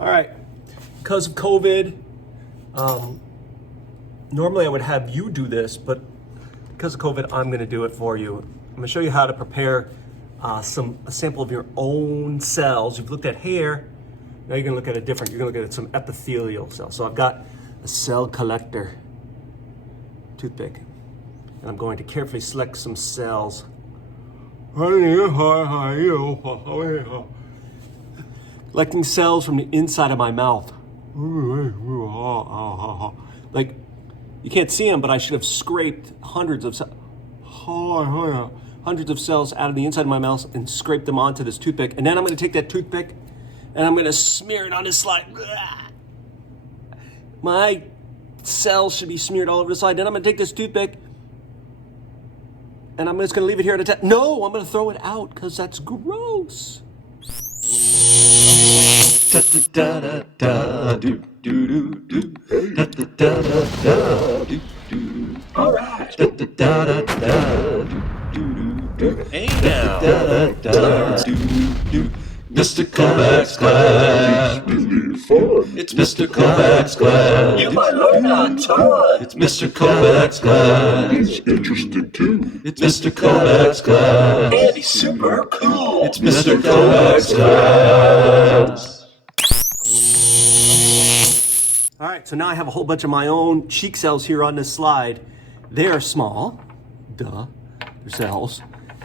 All right, because of COVID, normally I would have you do this, but because of COVID, I'm gonna do it for you. I'm gonna show you how to prepare a sample of your own cells. You've looked at hair, now you're gonna look at it different. You're gonna look at some epithelial cells. So I've got a cell collector toothpick, and I'm going to carefully select some cells. Collecting cells from the inside of my mouth. Like, you can't see them, but I should have scraped hundreds of cells out of the inside of my mouth and scraped them onto this toothpick. And then I'm gonna take that toothpick and I'm gonna smear it on this slide. My cells should be smeared all over the slide. Then I'm gonna take this toothpick and I'm just gonna leave it here at a time. No, I'm gonna throw it out because that's gross. All right. Hey now. Mr. Kovacs class. It's Mr. Kovacs class. You might learn a ton. It's Mr. Kovacs class. It's interesting too. It's Mr. Kovacs class. And he's super cool. It's Mr. Kovacs class. All right, so now I have a whole bunch of my own cheek cells here on this slide. They're small, duh, they're cells,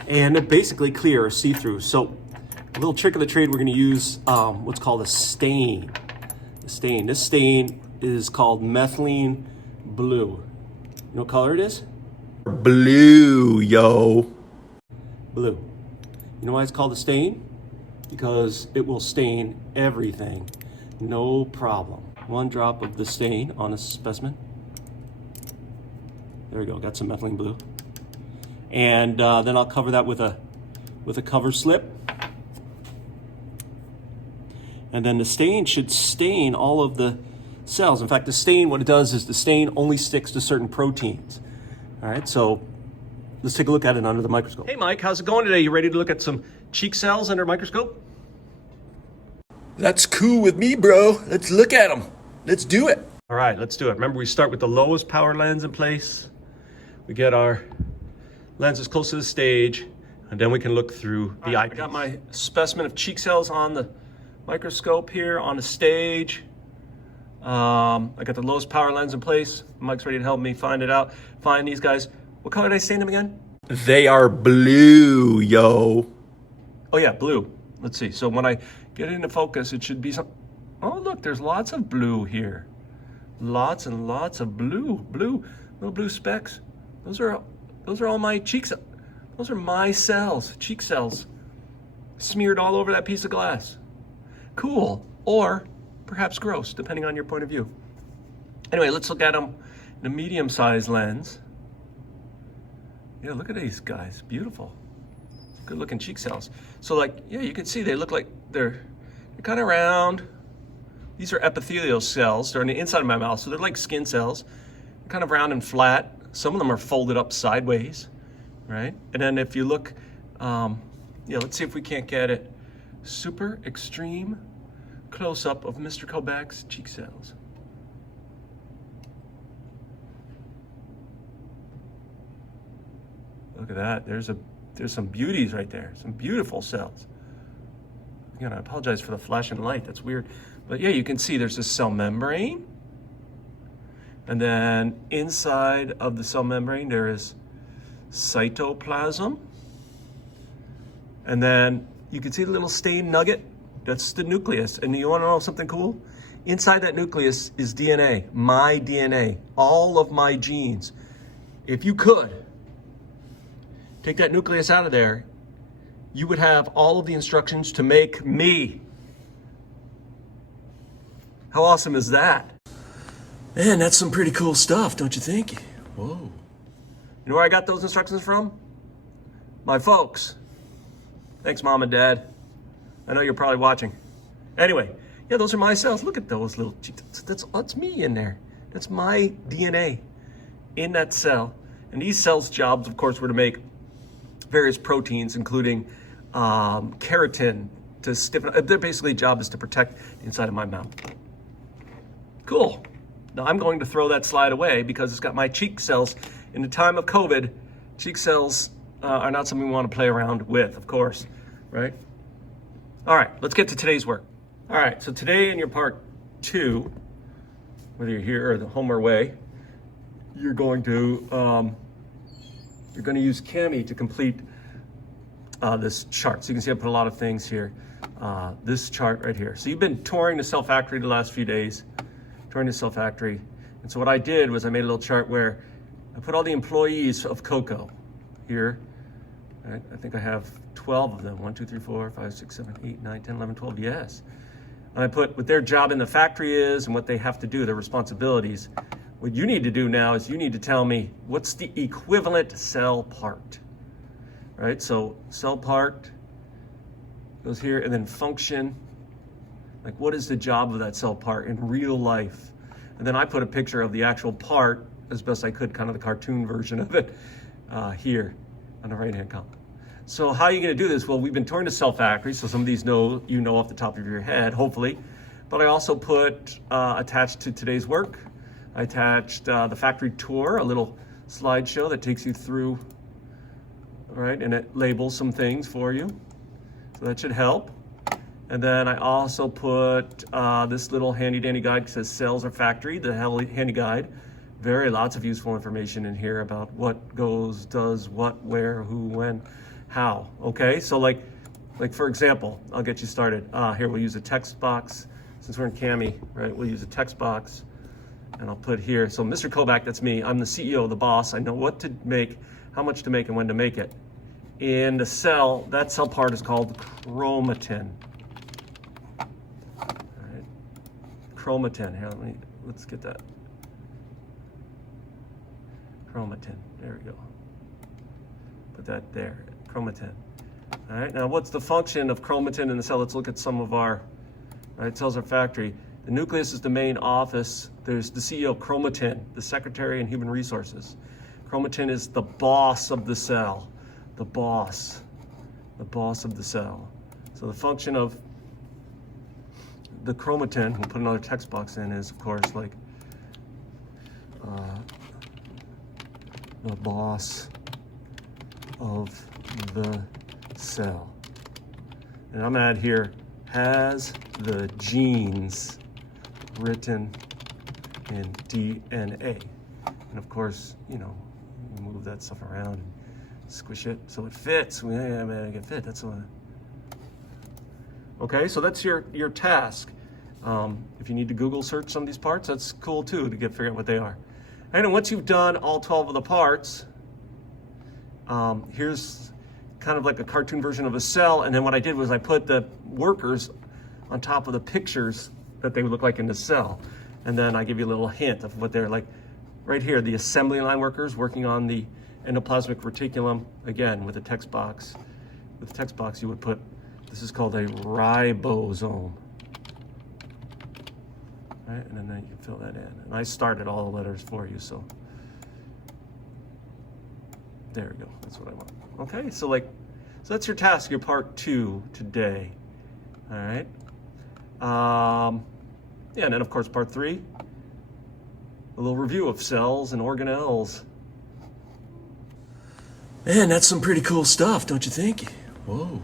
and they're basically clear or see-through. So a little trick of the trade, we're gonna use what's called a stain. This stain is called methylene blue. You know what color it is? Blue, yo. Blue. You know why it's called a stain? Because it will stain everything, no problem. 1 drop of the stain on a specimen. There we go, got some methylene blue. And then I'll cover that with a cover slip. And then the stain should stain all of the cells. In fact, the stain, what it does is the stain only sticks to certain proteins. All right, so let's take a look at it under the microscope. Hey Mike, how's it going today? You ready to look at some cheek cells under a microscope? That's cool with me, bro. Let's look at them. Let's do it. All right, let's do it. Remember, we start with the lowest power lens in place. We get our lens as close to the stage, and then we can look through the eyepiece. I got my specimen of cheek cells on the microscope here on the stage. I got the lowest power lens in place. Mike's ready to help me find these guys. What color did I stain them again? They are blue, yo. Oh yeah, blue. Let's see. So when I get into focus, it should be some. Oh look, there's lots of blue here. Lots and lots of blue, little blue specks. Those are all my cheek cells. Those are my cells, cheek cells, smeared all over that piece of glass. Cool, or perhaps gross, depending on your point of view. Anyway, let's look at them in a medium-sized lens. Yeah, look at these guys, beautiful. Good looking cheek cells. So like, yeah, you can see they look like they're kind of round. These are epithelial cells. They're on the inside of my mouth, so they're like skin cells. They're kind of round and flat. Some of them are folded up sideways, right? And then if you look, yeah, let's see if we can't get it. Super extreme close-up of Mr. Kovacs' cheek cells. Look at that. There's some beauties right there. Some beautiful cells. Again, I apologize for the flashing light. That's weird. But yeah, you can see there's a cell membrane. And then inside of the cell membrane, there is cytoplasm. And then you can see the little stained nugget. That's the nucleus. And you want to know something cool? Inside that nucleus is DNA, my DNA, all of my genes. If you could take that nucleus out of there, you would have all of the instructions to make me. How awesome is that? Man, that's some pretty cool stuff, don't you think? Whoa. You know where I got those instructions from? My folks. Thanks, Mom and Dad. I know you're probably watching. Anyway, yeah, those are my cells. Look at those little, that's me in there. That's my DNA in that cell. And these cells' jobs, of course, were to make various proteins, including keratin, to stiffen. Their basically job is to protect the inside of my mouth. Cool. Now I'm going to throw that slide away because it's got my cheek cells. In the time of COVID, cheek cells are not something we want to play around with, of course, right? All right, let's get to today's work. All right, so today in your part 2, whether you're here or the home or away, you're going to use Cami to complete this chart. So you can see I put a lot of things here. This chart right here. So you've been touring the cell factory the last few days, touring the cell factory. And so what I did was I made a little chart where I put all the employees of Cocoa here. Right? I think I have 12 of them. 1, 2, 3, 4, 5, 6, 7, 8, 9, 10, 11, 12. Yes. And I put what their job in the factory is and what they have to do, their responsibilities. What you need to do now is you need to tell me what's the equivalent cell part. Right? So cell part goes here, and then function. Like, what is the job of that cell part in real life? And then I put a picture of the actual part as best I could, kind of the cartoon version of it, here on the right-hand column. So how are you going to do this? Well, we've been touring the cell factory, so some of these you know off the top of your head, hopefully. But I also put, attached to today's work, I attached the factory tour, a little slideshow that takes you through, right, and it labels some things for you. So that should help. And then I also put this little handy-dandy guide that says Cells or Factory, the handy guide. Lots of useful information in here about what goes, does, what, where, who, when, how. Okay, so like for example, I'll get you started. Here, we'll use a text box. Since we're in Cami, right, we'll use a text box. And I'll put here, so Mr. Kovac, that's me. I'm the CEO, the boss. I know what to make, how much to make, and when to make it. In the cell, that cell part is called chromatin. All right. Chromatin. Here, let's get that. Chromatin. There we go. Put that there. Chromatin. All right. Now, what's the function of chromatin in the cell? Let's look at some of our cells or factory. The nucleus is the main office. There's the CEO, Chromatin, the secretary and human resources. Chromatin is the boss of the cell. The boss of the cell. So the function of the chromatin, we'll put another text box in, is of course like the boss of the cell. And I'm gonna add here, has the genes written in DNA. And of course, move that stuff around and squish it so it fits. Yeah, man, it can fit. That's what. Okay, so that's your task. If you need to Google search some of these parts, that's cool too to figure out what they are. And once you've done all 12 of the parts, here's kind of like a cartoon version of a cell. And then what I did was I put the workers on top of the pictures that they would look like in the cell. And then I give you a little hint of what they're like. Right here, the assembly line workers working on the endoplasmic reticulum, again, with a text box. With the text box, you would put, this is called a ribosome. Right, and then you can fill that in. And I started all the letters for you, so. There we go, that's what I want. Okay, so that's your task, your part 2 today. All right. Yeah, and then of course, part 3, a little review of cells and organelles. Man, that's some pretty cool stuff, don't you think? Whoa.